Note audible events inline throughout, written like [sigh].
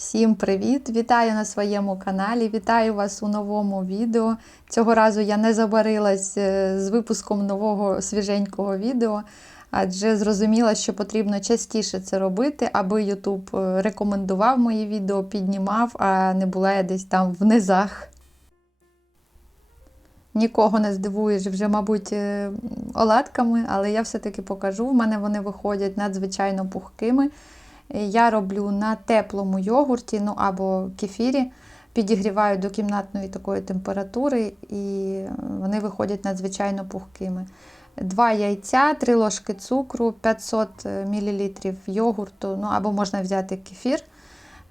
Всім привіт! Вітаю на своєму каналі. Вітаю вас у новому відео. Цього разу я не забарилась е, з випуском нового свіженького відео, адже зрозуміла, що потрібно частіше це робити, аби YouTube е, рекомендував мої відео, піднімав, а не була я десь там в низах. Нікого не здивуєш вже, мабуть, е, оладками, але я все-таки покажу. В мене вони виходять надзвичайно пухкими. Я роблю на теплому йогурті, ну або кефірі, підігріваю до кімнатної такої температури, і вони виходять надзвичайно пухкими. Два яйця, 3 ложки цукру, 500 мл йогурту, ну або можна взяти кефір.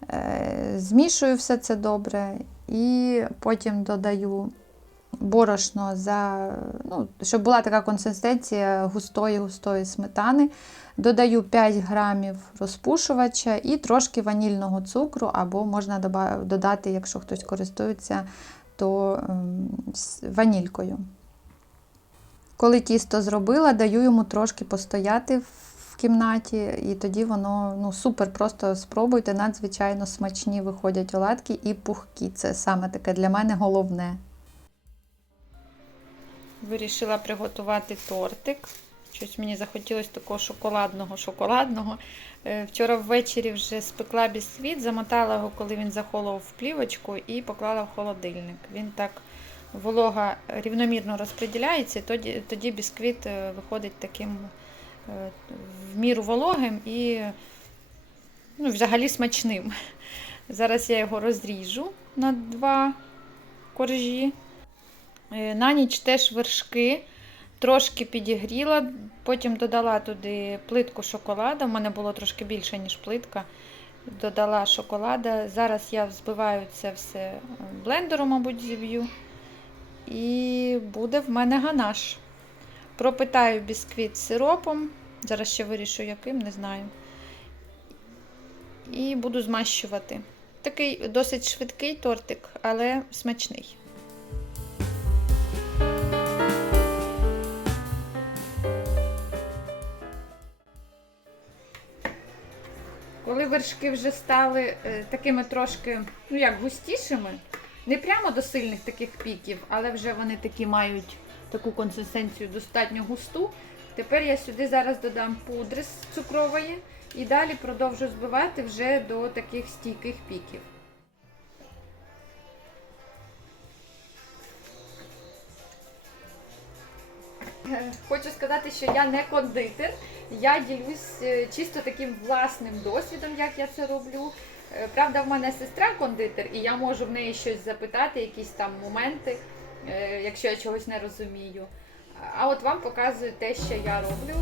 Е, Змішую все це добре і потім додаю борошно, за, ну, щоб була така консистенція густої-густої сметани. Додаю 5 грамів розпушувача і трошки ванільного цукру, або можна додати, якщо хтось користується, то ем, ванількою. Коли тісто зробила, даю йому трошки постояти в кімнаті, і тоді воно ну, супер, просто спробуйте, надзвичайно смачні виходять оладки і пухкі. Це саме таке для мене головне. Вирішила приготувати тортик. Щось мені захотілося такого шоколадного шоколадного. Е, Вчора ввечері вже спекла бісквіт, замотала його, коли він захолов в плівочку, і поклала в холодильник. Він так волога рівномірно розподіляється, тоді, тоді бісквіт е, виходить таким е, в міру вологим і ну, взагалі смачним. [laughs] Зараз я його розріжу на два коржі. Е, На ніч теж вершки. Трошки підігріла, потім додала туди плитку шоколада. У мене було трошки більше, ніж плитка. Додала шоколада. Зараз я взбиваю це все блендером, мабуть, зіб'ю. І буде в мене ганаш. Пропитаю бісквіт сиропом. Зараз ще вирішу, яким, не знаю. І буду змащувати. Такий досить швидкий тортик, але смачний. Коли вершки вже стали е, такими трошки, ну як густішими, не прямо до сильних таких піків, але вже вони такі мають таку консистенцію достатньо густу. Тепер я сюди зараз додам пудри з цукрової і далі продовжу збивати вже до таких стійких піків. Хочу сказати, що я не кондитер. Я ділюсь е, чисто таким власним досвідом, як я це роблю. Е, Правда, в мене сестра кондитер, і я можу в неї щось запитати, якісь там моменти, е, якщо я чогось не розумію. А от вам показую те, що я роблю.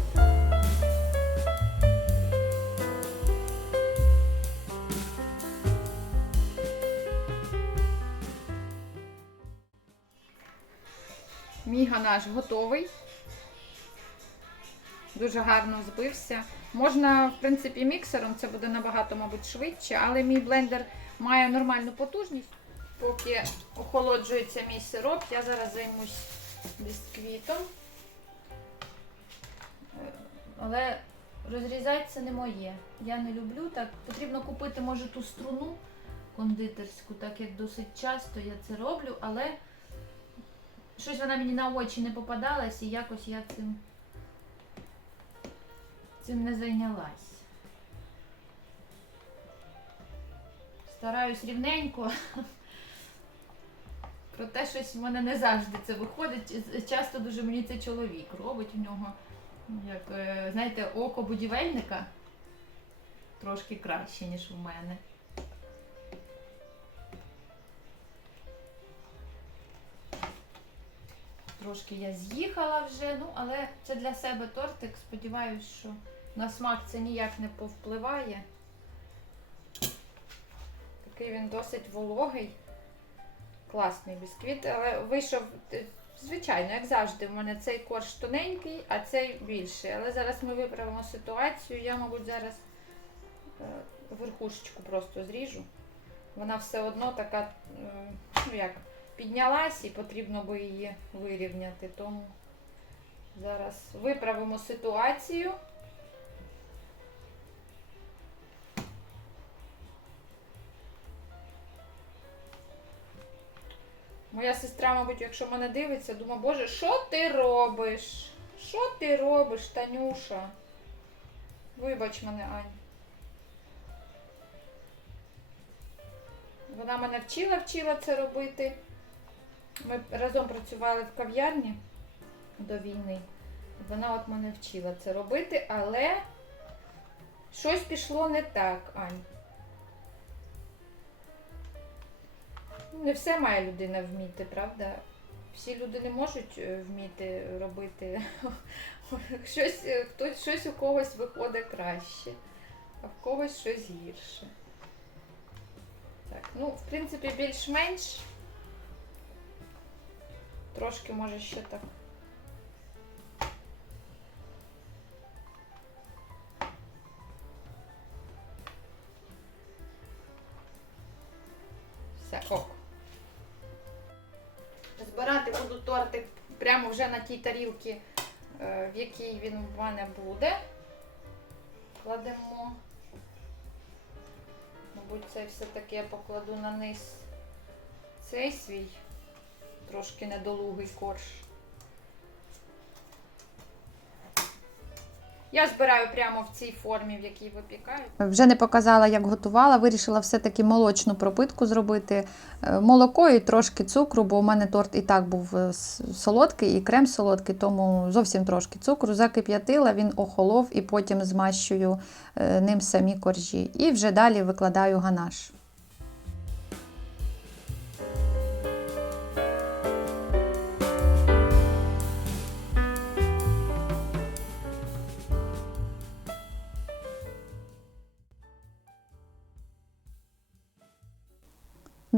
Мій ганаш готовий. Дуже гарно збився. Можна, в принципі, міксером, це буде набагато, мабуть, швидше, але мій блендер має нормальну потужність. Поки охолоджується мій сироп, я зараз займусь бісквітом. Але розрізати це не моє. Я не люблю так. Потрібно купити, може, ту струну кондитерську, так як досить часто я це роблю, але щось вона мені на очі не попадалась і якось я цим цим не зайнялась. Стараюсь рівненько. Проте щось в мене не завжди це виходить. Часто дуже мені це чоловік робить у нього, як, е, знаєте, око будівельника трошки краще, ніж у мене. Трошки я з'їхала вже, ну але це для себе тортик. Сподіваюсь, що на смак це ніяк не повпливає. Такий він досить вологий. Класний бісквіт, але вийшов, е, звичайно, як завжди, в мене цей корж тоненький, а цей більший. Але зараз ми виправимо ситуацію. Я, мабуть, зараз е, верхушечку просто зріжу. Вона все одно така, е, ну як, піднялась і потрібно би її вирівняти. Тому зараз виправимо ситуацію. Моя сестра, мабуть, якщо мене дивиться, думає, боже, що ти робиш? Що ти робиш, Танюша? Вибач мене, Ань. Вона мене вчила, вчила це робити. Ми разом працювали в кав'ярні до війни. Вона от мене вчила це робити, але щось пішло не так, Ань. Не все має людина вміти, правда? Всі люди не можуть е, вміти робити [laughs] щось, е, хтось, щось у когось виходить краще, а в когось щось гірше. Так, ну, в принципі, більш-менш. Трошки може ще так. Все, ок. Збирати буду тортик прямо вже на тій тарілці, е, в якій він в мене буде. Кладемо. Мабуть, це все-таки я покладу на низ цей свій трошки недолугий корж. Я збираю прямо в цій формі, в якій випікаю. Вже не показала, як готувала. Вирішила все-таки молочну пропитку зробити. Е, Молоко і трошки цукру, бо у мене торт і так був е, солодкий, і крем солодкий, тому зовсім трошки цукру. Закип'ятила, він охолов і потім змащую е, ним самі коржі. І вже далі викладаю ганаш.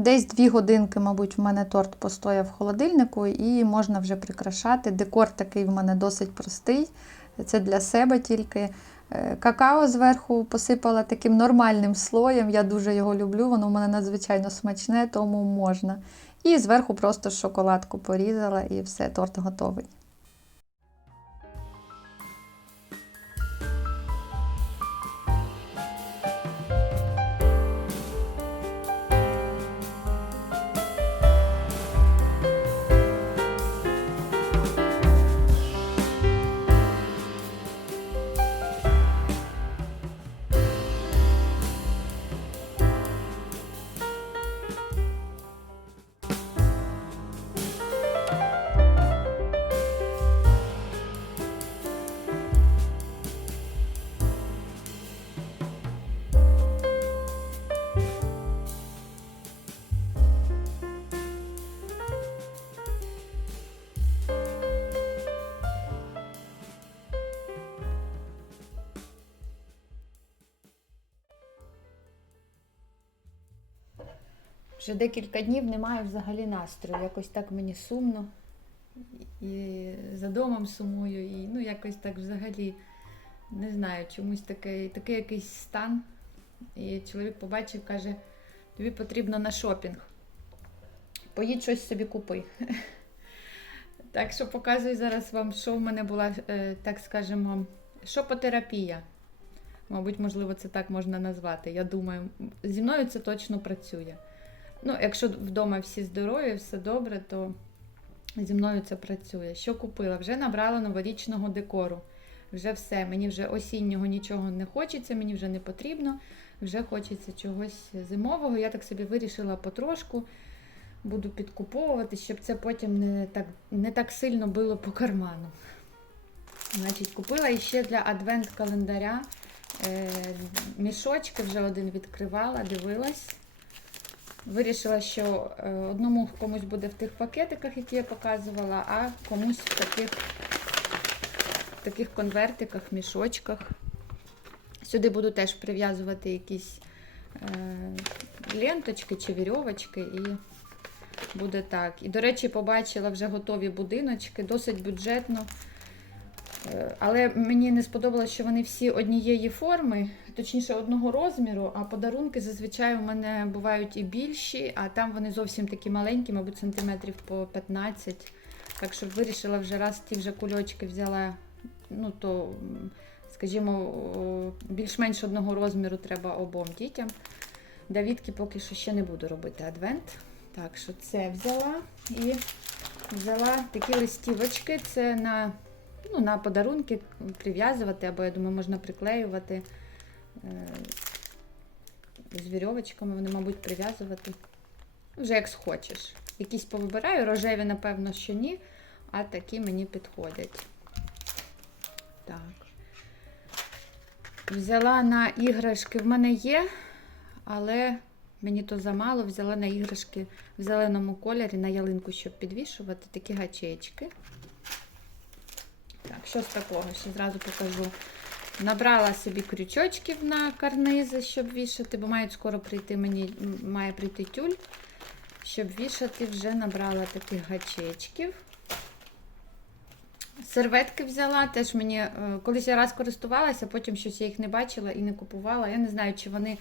Десь дві годинки, мабуть, в мене торт постояв в холодильнику і можна вже прикрашати. Декор такий в мене досить простий. Це для себе тільки. Е, Какао зверху посипала таким нормальним слоєм. Я дуже його люблю, воно в мене надзвичайно смачне, тому можна. І зверху просто шоколадку порізала і все, торт готовий. Вже декілька днів немає взагалі настрою. Якось так мені сумно. І за домом сумую, і ну якось так взагалі не знаю, чомусь такий, такий якийсь стан. І чоловік побачив, каже, тобі потрібно на шопінг. Поїдь щось собі купи. [laughs] Так що показую зараз вам, що в мене була, е, так скажемо, шопотерапія. Мабуть, можливо, це так можна назвати. Я думаю, зі мною це точно працює. Ну, якщо вдома всі здорові, все добре, то зі мною це працює. Що купила? Вже набрала новорічного декору. Вже все. Мені вже осіннього нічого не хочеться, мені вже не потрібно. Вже хочеться чогось зимового. Я так собі вирішила потрошку. Буду підкуповувати, щоб це потім не так, не так сильно било по карману. Значить, купила іще для адвент-календаря е, мішочки, вже один відкривала, дивилась. Вирішила, що е, одному комусь буде в тих пакетиках, які я показувала, а комусь в таких, в таких конвертиках, мішочках. Сюди буду теж прив'язувати якісь е, ленточки чи вірьовочки, і буде так. І, до речі, побачила вже готові будиночки, досить бюджетно. Е, Але мені не сподобалось, що вони всі однієї форми, точніше одного розміру, а подарунки зазвичай у мене бувають і більші, а там вони зовсім такі маленькі, мабуть, сантиметрів по 15. Так що вирішила вже раз ті вже кульочки взяла, ну то, скажімо, більш-менш одного розміру треба обом дітям. Давідки поки що ще не буду робити адвент. Так, що це взяла і взяла такі листівочки. Це на, ну, на подарунки прив'язувати, або я думаю, можна приклеювати е, з вірьовочками, вони, мабуть, прив'язувати. Вже як схочеш. Якісь повибираю, рожеві, напевно, що ні, а такі мені підходять. Так. Взяла на іграшки, в мене є, але мені то замало. Взяла на іграшки в зеленому кольорі на ялинку, щоб підвішувати такі гачечки. Так, що з такого? Ще зразу покажу. Набрала собі крючочків на карнизи, щоб вішати, бо мають скоро прийти мені, має прийти тюль. Щоб вішати, вже набрала таких гачечків. Серветки взяла, теж мені е, колись я раз користувалася, потім щось я їх не бачила і не купувала. Я не знаю, чи вони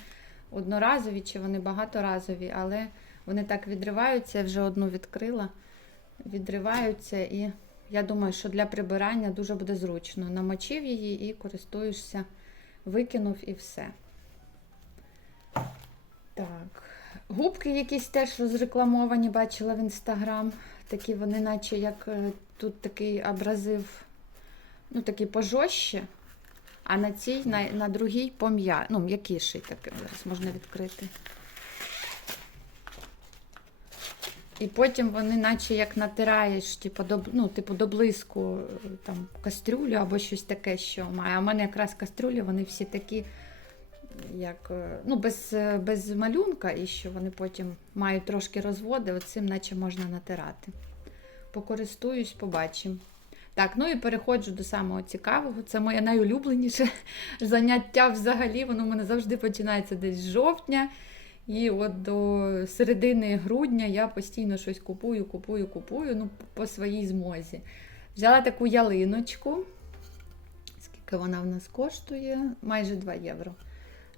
одноразові, чи вони багаторазові, але вони так відриваються. Я вже одну відкрила, відриваються, і я думаю, що для прибирання дуже буде зручно. Намочив її і користуєшся, викинув і все. Так. Губки якісь теж розрекламовані, бачила в інстаграм. Такі вони, наче як е, тут такий абразив, ну такий пожорстче, а на цій, на, на другій пом'я, ну, м'якіший такий. Зараз можна відкрити. І потім вони, наче як натираєш, типу, до, ну, типу, до блиску е, там, кастрюлю або щось таке, що має. А в мене якраз кастрюлі, вони всі такі, як, е, ну, без, е, без малюнка, і що вони потім мають трошки розводи, оцим наче можна натирати. Покористуюсь, побачимо. Так, ну і переходжу до самого цікавого. Це моє найулюбленіше [laughs] заняття взагалі. Воно в мене завжди починається десь з жовтня. І от до середини грудня я постійно щось купую, купую, купую, ну, по своїй змозі. Взяла таку ялиночку. Скільки вона в нас коштує? Майже 2 євро.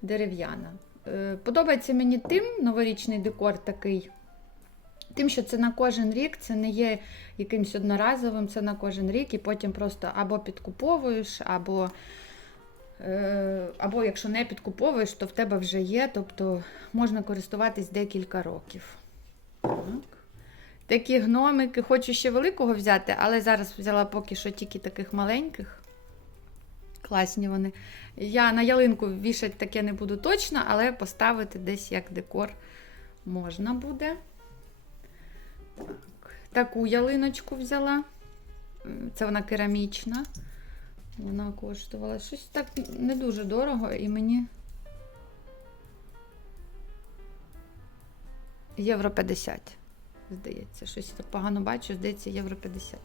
Дерев'яна. Е, Подобається мені тим новорічний декор такий. Тим, що це на кожен рік, це не є якимось одноразовим, це на кожен рік, і потім просто або підкуповуєш, або, або якщо не підкуповуєш, то в тебе вже є, тобто можна користуватись декілька років. Так. Такі гномики, хочу ще великого взяти, але зараз взяла поки що тільки таких маленьких. Класні вони. Я на ялинку вішати таке не буду точно, але поставити десь як декор можна буде. Так. Таку ялиночку взяла. Це вона керамічна. Вона коштувала щось так не дуже дорого, і мені євро 50. Здається, щось так погано бачу, здається, євро 50.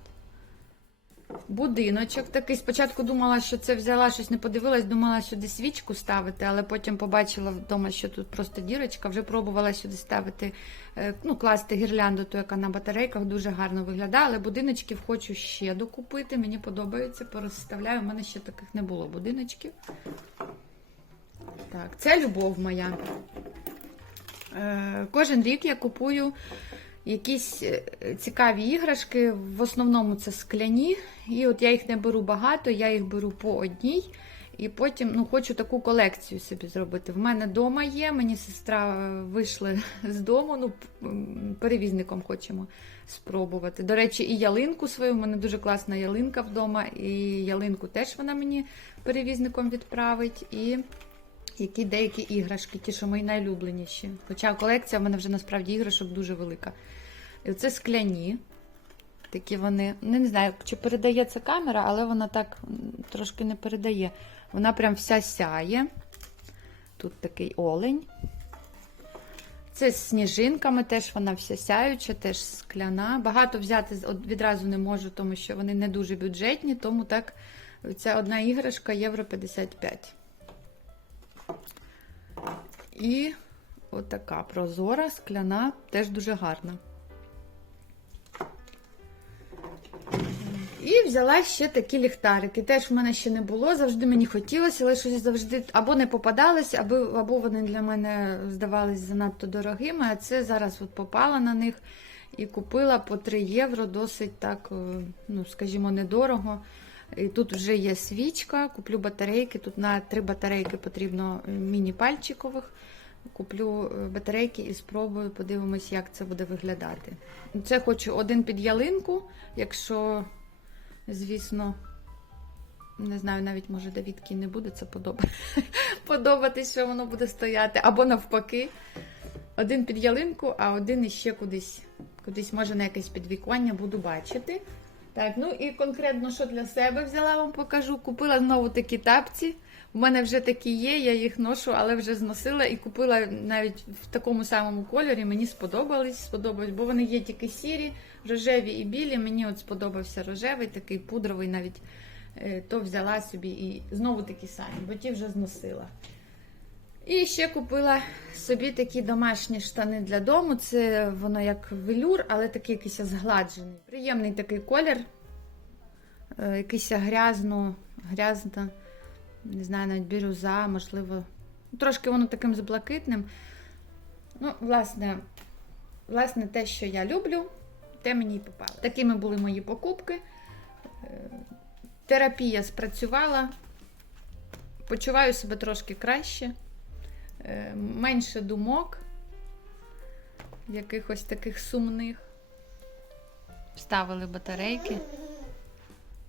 Будиночок такий. Спочатку думала, що це взяла, щось не подивилась, думала сюди свічку ставити, але потім побачила вдома, що тут просто дірочка. Вже пробувала сюди ставити, е, ну, класти гірлянду, ту, яка на батарейках дуже гарно виглядає. Але будиночків хочу ще докупити. Мені подобається, порозставляю. У мене ще таких не було будиночків. Так, це любов моя. Е, Кожен рік я купую якісь е, цікаві іграшки. В основному це скляні. І от я їх не беру багато, я їх беру по одній. І потім ну, хочу таку колекцію собі зробити. В мене вдома є, мені сестра е, вийшла [laughs] з дому, ну, перевізником хочемо спробувати. До речі, і ялинку свою, в мене дуже класна ялинка вдома, і ялинку теж вона мені перевізником відправить. І які деякі іграшки, ті, що мої найлюбленіші. Хоча колекція в мене вже насправді іграшок дуже велика. І оце скляні. Такі вони, ну, не знаю, чи передає це камера, але вона так трошки не передає. Вона прям вся сяє. Тут такий олень. Це з сніжинками, теж вона вся сяюча, теж скляна. Багато взяти відразу не можу, тому що вони не дуже бюджетні, тому так ця одна іграшка євро 55. І отака прозора, скляна, теж дуже гарна. І взяла ще такі ліхтарики. Теж в мене ще не було, завжди мені хотілося, але щось завжди або не попадалось, або, або вони для мене здавались занадто дорогими. А це зараз от попала на них і купила по 3 євро, досить так, е, ну, скажімо, недорого. І тут вже є свічка, куплю батарейки. Тут на три батарейки потрібно е, міні-пальчикових. куплю е, батарейки і спробую, подивимось, як це буде виглядати. Це хочу один під ялинку, якщо, звісно, не знаю, навіть може Давідки не буде це подобати. [laughs] подобатись, що воно буде стояти. Або навпаки. Один під ялинку, а один іще кудись. Кудись, може, на якесь підвіконня буду бачити. Так, ну і конкретно, що для себе взяла, вам покажу. Купила знову такі тапці. У мене вже такі є, я їх ношу, але вже зносила і купила навіть в такому самому кольорі. Мені сподобались, сподобались, бо вони є тільки сірі, рожеві і білі. Мені от сподобався рожевий, такий пудровий навіть. Е, То взяла собі і знову такі самі, бо ті вже зносила. І ще купила собі такі домашні штани для дому. Це воно як велюр, але такий якийсь згладжений. Приємний такий колір. Е, Якийсь грязно, грязно, не знаю, навіть бірюза, можливо. Трошки воно таким з блакитним. Ну, власне, власне, те, що я люблю, те мені і попало. Такими були мої покупки. Е, Терапія спрацювала. Почуваю себе трошки краще. Е, менше думок, якихось таких сумних. Вставили батарейки.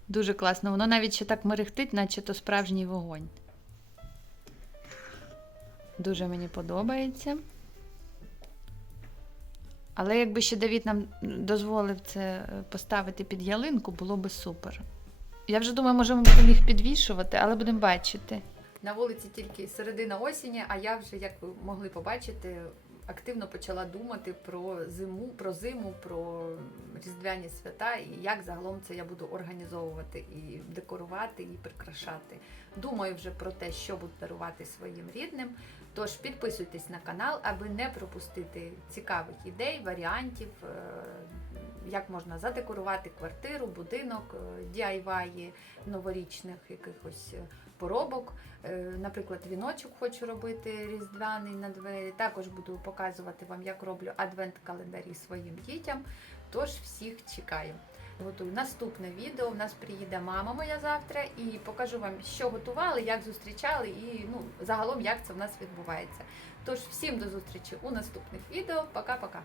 Дуже класно. Воно навіть ще так мерехтить, наче то справжній вогонь. Дуже мені подобається. Але якби ще Давід нам дозволив це е, поставити під ялинку, було би супер. Я вже думаю, може, ми будемо їх підвішувати, але будемо бачити. На вулиці тільки середина осені, а я вже, як ви могли побачити, активно почала думати про зиму, про зиму, про різдвяні свята і як загалом це я буду організовувати і декорувати, і прикрашати. Думаю вже про те, що буду дарувати своїм рідним. Тож підписуйтесь на канал, аби не пропустити цікавих ідей, варіантів, е, як можна задекорувати квартиру, будинок, е, DIY новорічних якихось е, поробок. Е, Наприклад, віночок хочу робити різдвяний на двері. Також буду показувати вам, як роблю адвент-календарі своїм дітям. Тож всіх чекаю. Готую наступне відео. У нас приїде мама моя завтра і покажу вам, що готували, як зустрічали і ну, загалом як це в нас відбувається. Тож всім до зустрічі у наступних відео. Пока-пока.